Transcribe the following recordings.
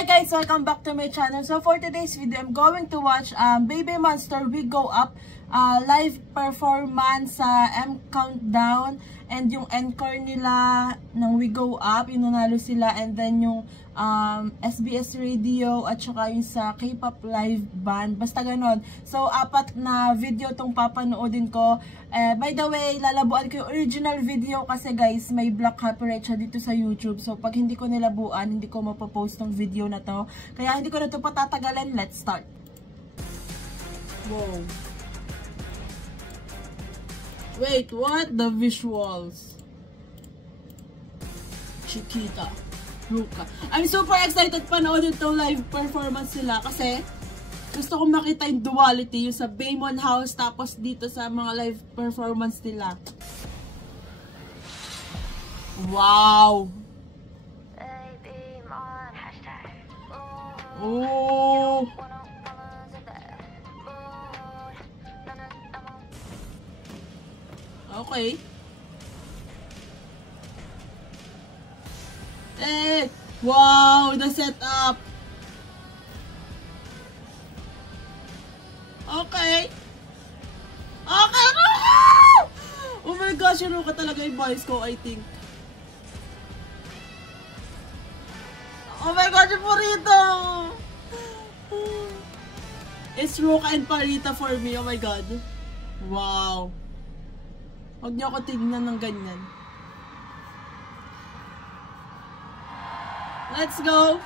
Hi guys, welcome back to my channel. So for today's video, I'm going to watch Baby Monster We Go Up live performance sa M Countdown, and yung encore nila ng We Go Up, yung nanalo sila, and then yung SBS Radio at saka yung sa K-pop live band, basta ganon. So apat na video tong papanoodin ko. By the way, lalabuan ko yung original video kasi guys, may black copyright siya dito sa YouTube. So pag hindi ko nilabuan, hindi ko mapopost tong video na to. Kaya hindi ko na to patatagalan. Let's start. Wow. Wait, what? The visuals. Chiquita. Ruka. I'm super excited panoodin itong live performance sila kasi gusto kong makita yung duality, yung sa Baymon House tapos dito sa mga live performance nila. Wow! Oh! Okay. Eh! Wow! The setup! Okay! Okay! Oh my gosh! Yung Ruka talaga yung voice ko, I think. Oh my gosh! Yung Purito! It's Ruka and Parita for me. Oh my god. Wow! Huwag niyo ako tignan ng ganyan. Let's go!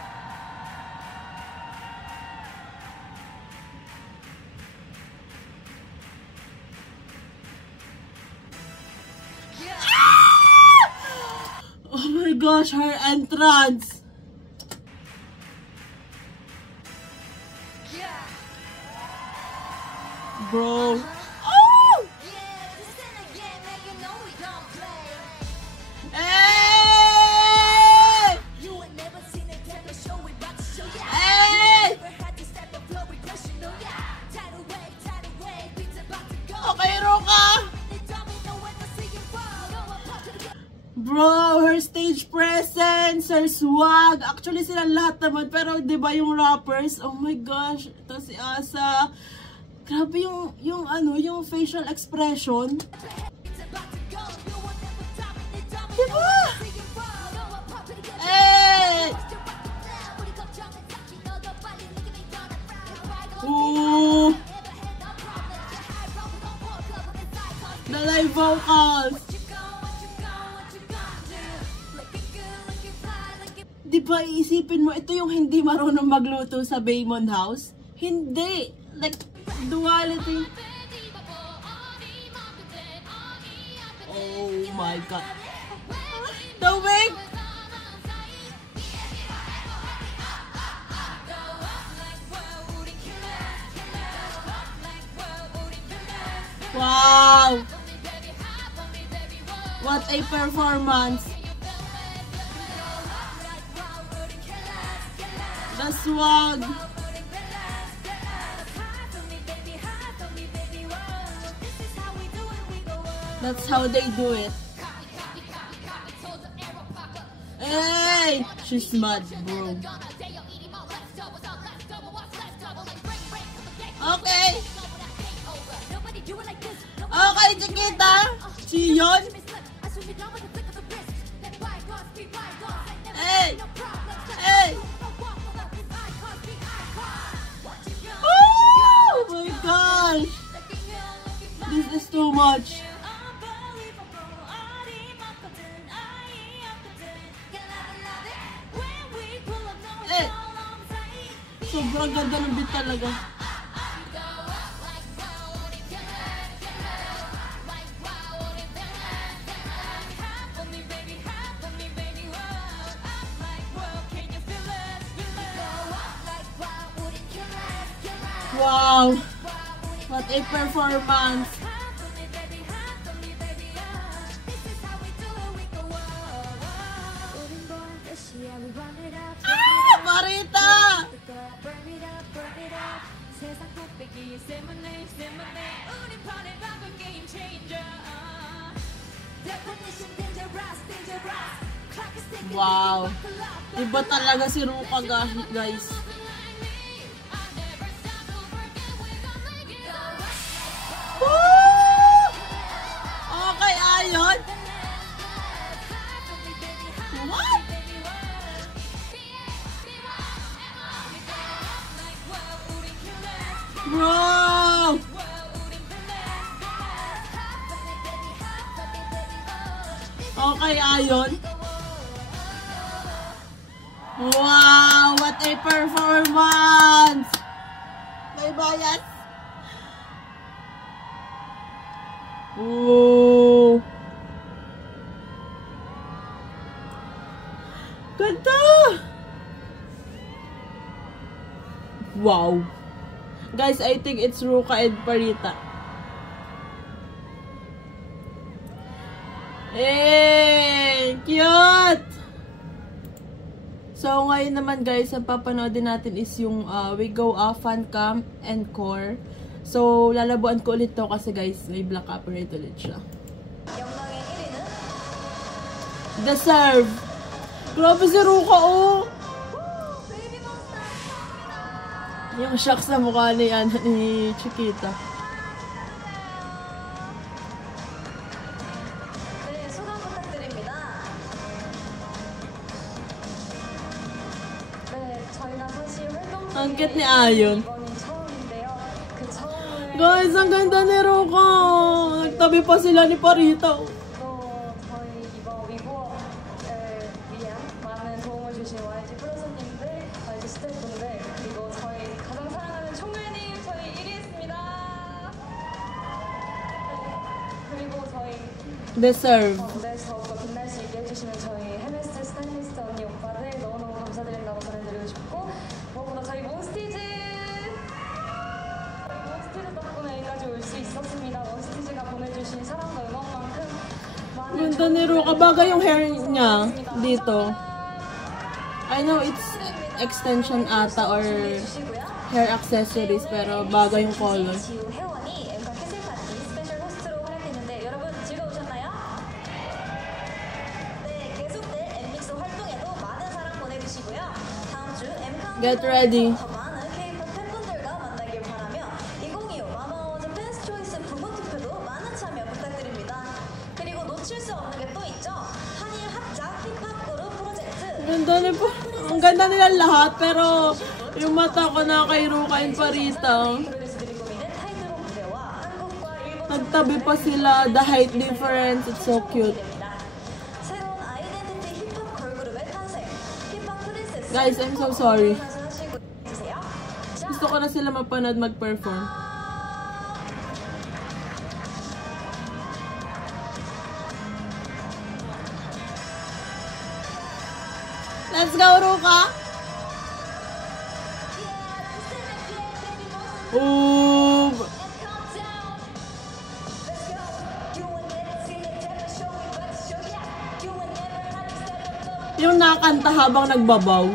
Oh my gosh, her entrance! Bro! Bro, her stage presence, her swag. Actually, sila lahat naman. Pero, di ba yung rappers? Oh my gosh. Ito si Asa. Grabe yung facial expression. Diba? Hey! Ooh! The live vocals. Di ba iisipin mo, ito yung hindi marunong magluto sa Baymon House? Hindi! Like, duality. Oh my god. The wig! Wow! What a performance! The swag. That's how they do it. Hey! She's mad, bro. Okay. Okay, Chiquita. Chiyon. Hey! Hey! Oh my gosh! This is too much. Eh! Sobrang ganda ng beat talaga. Wow! What a performance! Ah! Parita! Wow. Iba talaga si Ruka, guys. Woo! Okay, ayon. What? Bro! Okay, ayon. Wow! What a performance! May bias! Ooh! Ganda! Wow! Guys, I think it's Ruka and Parita. Hey! Cute! So, ngayon naman guys, ang papanoodin natin is yung We Go Off Fan Cam Encore. So, lalabuan ko ulit to kasi guys, may black copyright ulit siya. Deserve! Grabe si Ruka, oh! Yung shock sa mukha ni Chiquita. Ang cute ni Ayon. Guys, ang ganda ni Ruka. Nagtabi pa sila ni Parita. Deserve. Ganda ni Ruka. Bagay yung hair niya dito. I know it's extension ata or hair accessories pero bagay yung color. Get ready. Ang ganda nila lahat, pero yung mata ko na kay Ruka and Parita. Nagtabi pa sila, the height difference, it's so cute. Guys, I'm so sorry. Gusto ko na sila mapanood mag-perform. Let's go, Ruka! Ooh! Yung nakanta habang nagbabaw.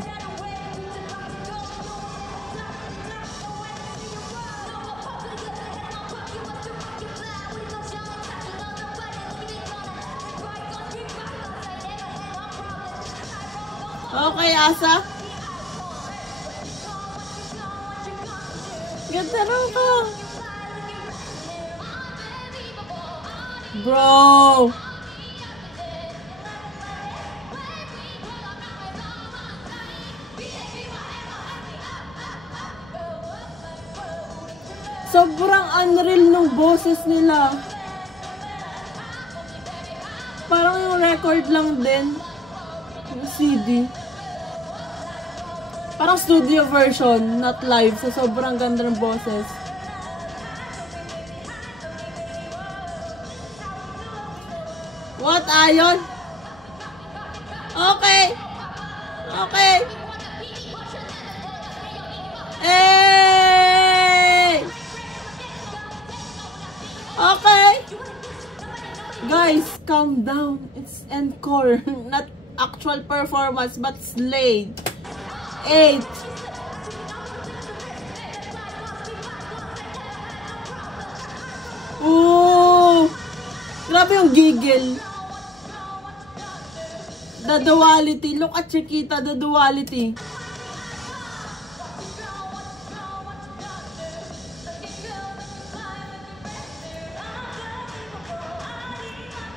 Okay, Asa. Ganda na ka. Bro. Sobrang unreal ng boses nila. Parang yung record lang din. Yung CD. Parang studio version, not live. So, sobrang ganda ng boses. What, Ayon? Okay. Okay. Hey! Okay. Guys, calm down. It's encore. Not actual performance, but slay. 8. Ooh! Grabe yung giggle. The duality. Look at Chiquita, the duality.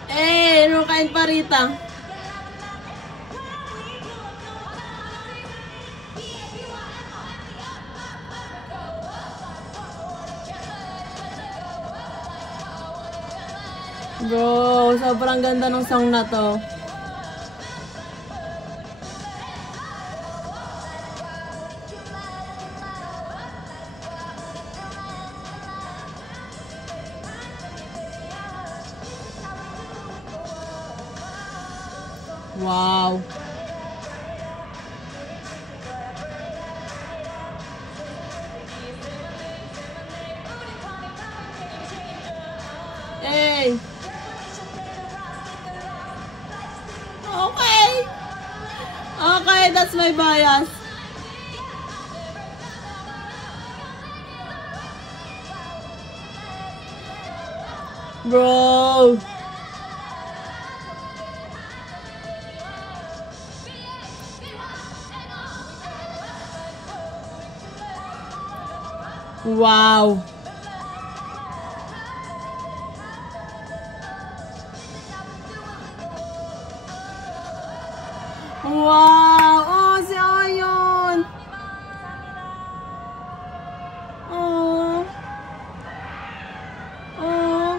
Eh, Ruka and Parita. Bro, sobrang ganda ng song na to. Wow. Hey. Okay. Okay, that's my bias. Bro. Wow. Wow! Oh, si Ayon! Oh! Oh!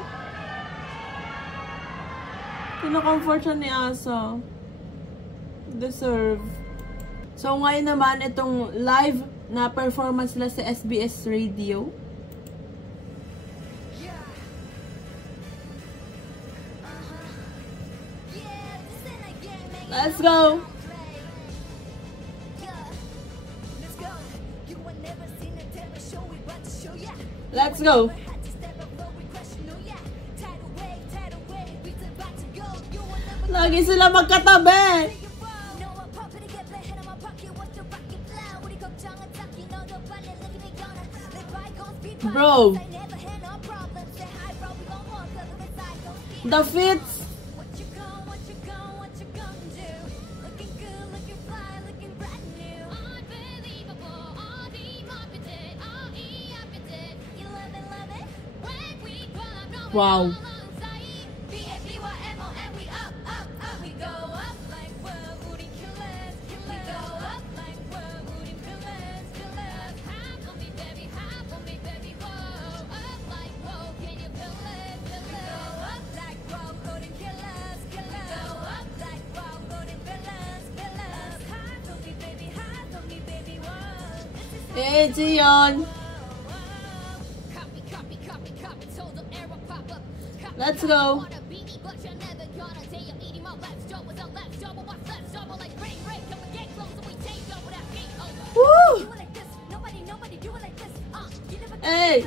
Kina-comfort siya ni Asa. Deserve. So, ngayon naman, itong live na performance nila sa SBS Radio. Let's go! Let's go! Lagi sila magkatabi! Bro! The fits! Wow. Eh, Zion. Let's go. Woo! Hey!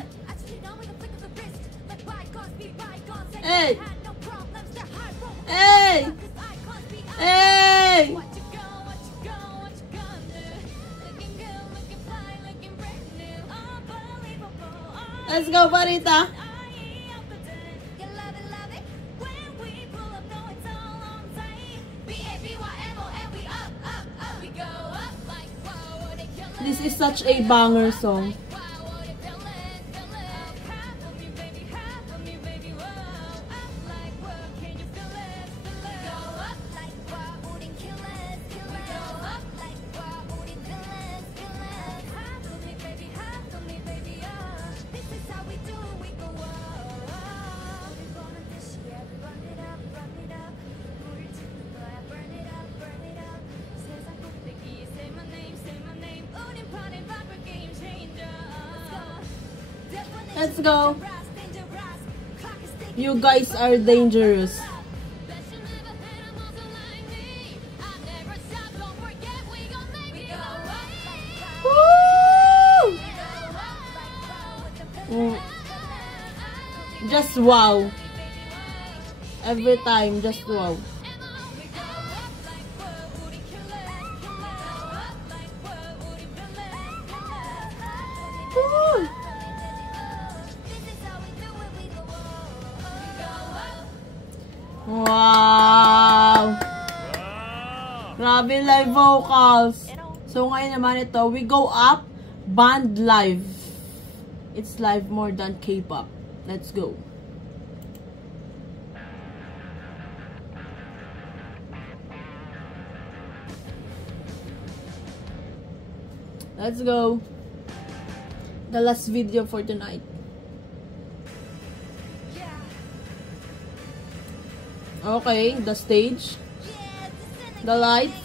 Hey! Hey! Hey! Let's go, Parita! This is such a banger song. Let's go. You guys are dangerous. Woo! Just wow. Every time, just wow. Woo! Wow! Grabe live vocals. So ngayon naman ito, We Go Up Band Live. It's live more than K-pop. Let's go. Let's go. The last video for tonight. Okay, the stage. The lights.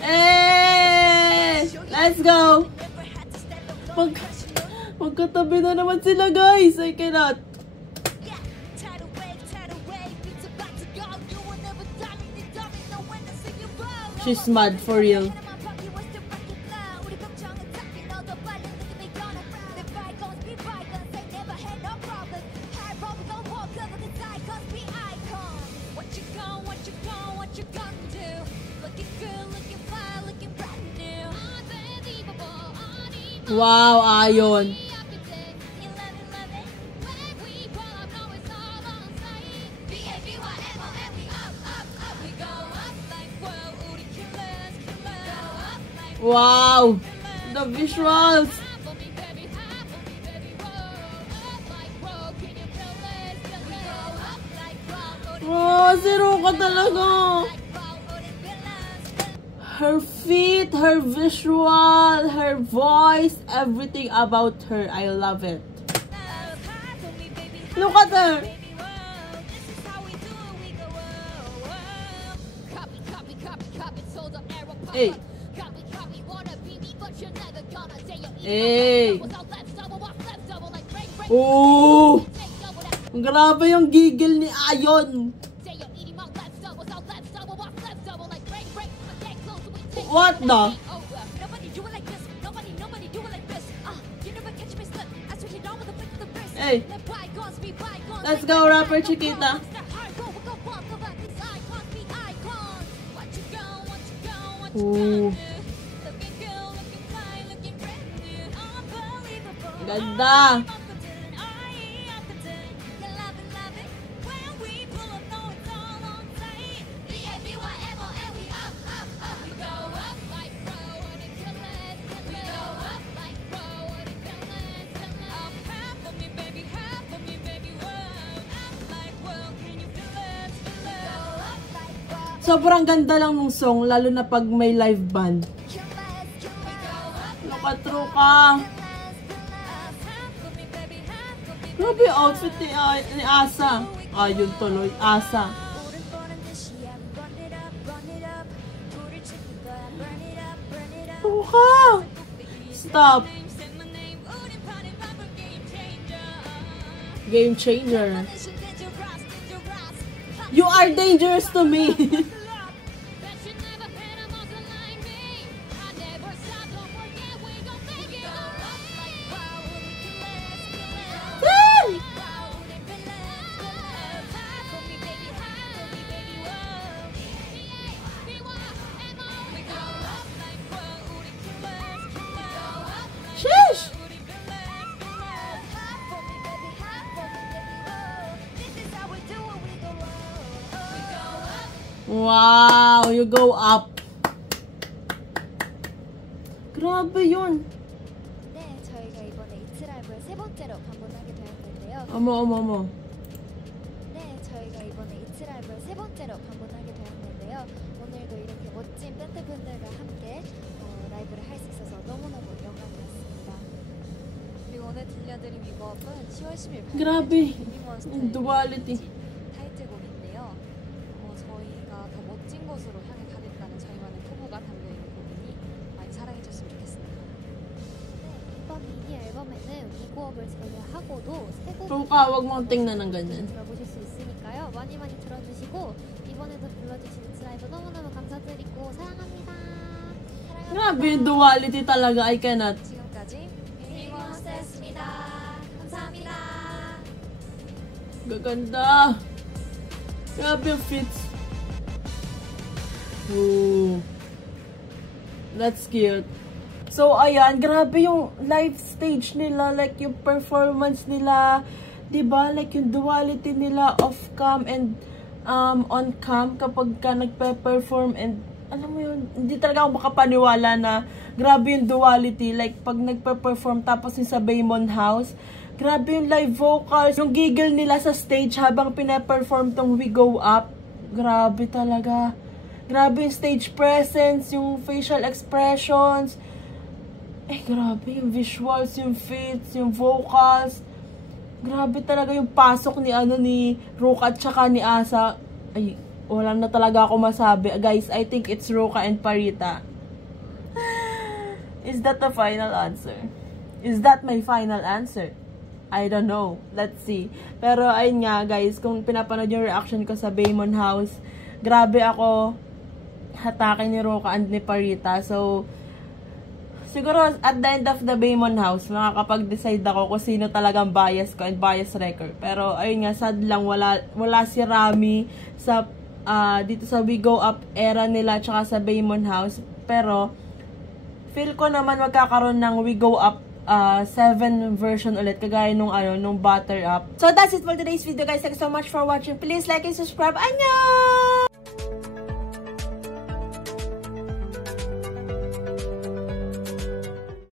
Hey! Let's go! Magkatabi na naman sila, guys. I cannot. She's mad for real. Wow, ayon. Wow, the visuals. Wow, zero ka talaga. Her feet, her visual, her voice, everything about her. I love it. Look at her. Hey. Hey. Oh. Grabe yung gigil ni Ayon. What the? Hey. Let's go, rapper Chiquita. Ooh. Ganda. Sobrang ganda lang ng song, lalo na pag may live band. Nakatro ka. Grabe yung outfit ni Asa. Ayun tuloy, Asa. Tuka! Stop. Game changer. You are dangerous to me. Sheesh! Wow, you go up. Grabe yun. 네, 저희가 이번에 이츠라이브를 세 번째로 방문하게 되었는데요. 어머. 네, 저희가 이번에 이츠라이브를 세 번째로 방문하게 되었는데요. 오늘도 이렇게 멋진 밴드분들과 함께 라이브를 할 수 있어서 너무너무 영광이었습니다. 그리고 오늘 들려드린 위거업은 10월 10일 Grabe. 비비몬스터의 Duality. 타이틀곡인데요. 저희가 더 멋진 곳으로 향해 가겠다는 저희만의 포부가 담겨있는 곡이니 많이 사랑해줬으면 좋겠습니다. 네, 이번 미니 앨범에는 위거업을 제외하고도 세 곡 Tuka, wag mong tingnan ng ganyan. 들어보실 수 있으니까요. 많이 들어주시고 이번에도 불러주신 이츠라이브 너무너무 감사드리고 사랑합니다. Grabe yung duality talaga. I cannot. 지금까지 비비몬스터였습니다. 감사합니다. Gaganda. Grabe yung fits. Ooh. That's cute. So, ayan. Grabe yung live stage nila. Like, yung performance nila. diba, like yung duality nila off-cam and on-cam kapag ka nagpe-perform, and alam mo yun, hindi talaga ako makapaniwala na grabe yung duality. Like, pag nagpe-perform tapos yung sa Baymon House, grabe yung live vocals, yung giggle nila sa stage habang pine-perform tong We Go Up. Grabe talaga. Grabe yung stage presence, yung facial expressions. Grabe yung visuals, yung fits, yung vocals. Grabe talaga yung pasok ni Ruka at saka ni Asa. Ay, wala na talaga ako masabi. Guys, I think it's Ruka and Parita. Is that the final answer? Is that my final answer? I don't know. Let's see. Pero ayun nga guys, kung pinapanood yung reaction ko sa Baymon House, grabe ako hatake ni Ruka and ni Parita. So, siguro at the end of the Baymon House, makakapag-decide ako kung sino talagang bias ko and bias wrecker. Pero ayun nga, sad lang wala si Rami sa dito sa We Go Up era nila tsaka sa Baymon House. Pero feel ko naman magkakaroon ng We Go Up 7 version ulit, kagaya nung nung Butter Up. So that's it for today's video guys. Thanks so much for watching. Please like and subscribe. Annyeong!